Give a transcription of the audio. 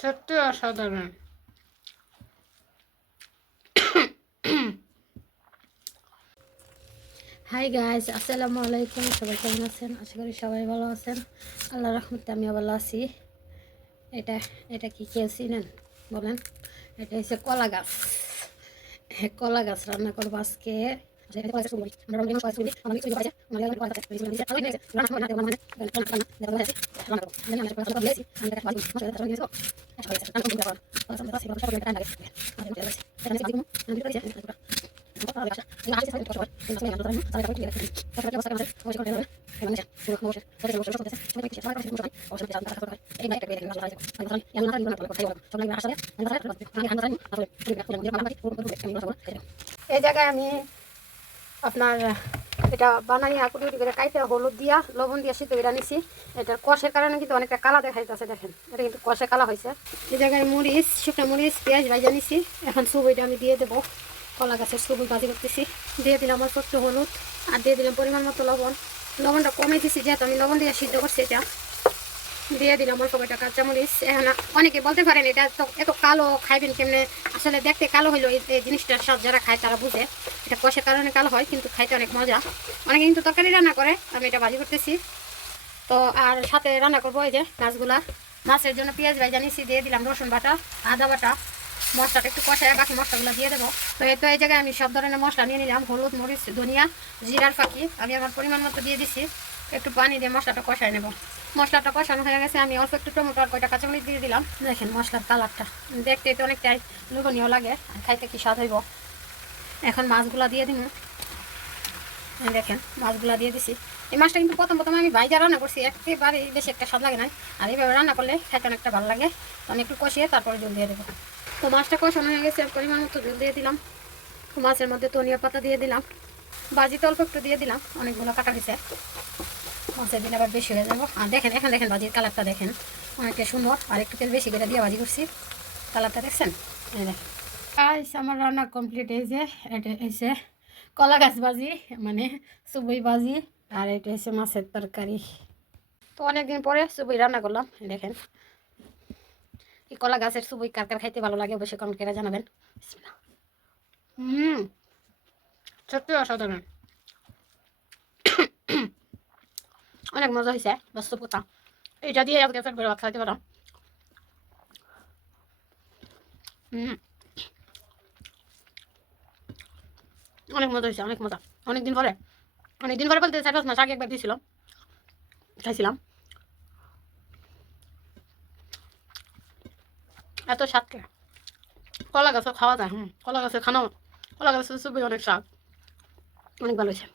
সত্যি অসাধারণ। Hi guys, আসসালামু আলাইকুম। সবাই কেমন আছেন? আশা করি সবাই ভালো আছেন। আল্লাহর রহমতে আমিও ভালো আছি। এটা এটা কি খেয়েছি নেন বলেন? এটা হচ্ছে কলা গাছ। কলা গাছ রান্না করবো আজকে। এই জায়গায় আমি আপনার এটা বানাইয়া কুটি কুটি করে কাইতে হলুদ দিয়া লবণ দিয়া সিদ্ধ করে নিছি। এটার কষের কারণে কিন্তু অনেকটা কালা দেখাইতেছে, দেখেন এটা কিন্তু কষে কালা হয়েছে। এই জায়গায় মরিচ, শুকনো মরিচ, পেঁয়াজ ভাজা নিছি। এখন সুবইটা আমি দিয়ে দেবো। কলা গাছের সুবই ভাজি করতেছি। দিয়ে দিলাম অল্প একটু হলুদ আর দিয়ে দিলাম পরিমাণ মতো লবণ। লবণটা কমে দিছি যেহেতু আমি লবণ দিয়ে সিদ্ধ করছি। এটা দিয়ে দিলাম অল্প কয়টা কাঁচামরিচ। এখন অনেকে বলতে পারেন এটা তো এত কালো খাইবেন কেমনে, আসলে দেখতে কালো হইলো এই জিনিসটার স্বাদ যারা খায় তারা বুঝে এটা কষের কারণে কালো হয়, কিন্তু খাইতে অনেক মজা। অনেকে কিন্তু তরকারি রান্না করে, আমি এটা ভাজি করতেছি। তো আর সাথে রান্না করবো এই যে মাছগুলা। মাছের জন্য পেঁয়াজ ভাজা নিছি, দিয়ে দিলাম রসুন বাটা, আদা বাটা। মশলাটা একটু কষায় বাকি মশলাগুলো দিয়ে দেবো। তো এই জায়গায় আমি সব ধরনের মশলা নিয়ে নিলাম, হলুদ, মরিচ, ধনিয়া, জিরার ফাঁকি আমি আমার পরিমাণ মতো দিয়ে দিছি। একটু পানি দিয়ে মশলাটা কষায় নেব। মশলাটা কষানো হয়ে গেছে, আমি অল্প একটু টমেটো আর কয়টা কাঁচামরিচ দিয়ে দিলাম। দেখেন মশলার কালারটা দেখতে তো অনেকটাই লোভনীয় লাগে, খাইতে কি স্বাদ হইব। এখন মাছগুলা দিয়ে দিব। দেখেন মাছগুলা দিয়ে দিছি। এই মাছটা কিন্তু প্রথম আমি ভাইজা রান্না করছি, একেবারে বেশি একটা স্বাদ লাগে না। আর এইভাবে রান্না করলে খাইতে অনেকটা ভালো লাগে। তো আমি একটু কষিয়ে তারপরে জল দিয়ে দেবো। তো মাছটা কষানো হয়ে গেছে, পরিমাণ মতো জল দিয়ে দিলাম। মাছের মধ্যে ধনিয়া পাতা দিয়ে দিলাম। ভাজিতে অল্প একটু দিয়ে দিলাম, অনেকগুলো কাটা গেছে। মাছের দিলে আবার বেশি হয়ে যাবো। আর দেখেন এখন দেখেন ভাজির কালারটা দেখেন অনেকটা সুন্দর। আর একটু তেল বেশি করে দিয়ে ভাজি করছি, কালারটা দেখছেন। এই দেখেন আমার রান্না কমপ্লিট। এই যে এটা হচ্ছে কলা গাছ ভাজি, মানে সুবই ভাজি। আর এটা হচ্ছে মাছের তরকারি। তো অনেকদিন পরে সুবই রান্না করলাম। দেখেন এই কলা গাছের সুবই কার কার খাইতে ভালো লাগে অবশ্যই কমেন্ট করে জানাবেন। সত্যি অসাধারণ, অনেক মজা হয়েছে। দস্ত পোতা এটা দিয়ে আজকে পেট ভরে ভাত খাইতে পারলাম। অনেক মজা হয়েছে, অনেক মজা। অনেকদিন পরে বলতে 4-5 মাস আগে একবার দিয়েছিল, খাইছিলাম। এত স্বাদ কে কলা গাছে খাওয়া যায়। কলা গাছে খানো, কলা গাছের সুবই অনেক স্বাদ, অনেক ভালো হয়েছে।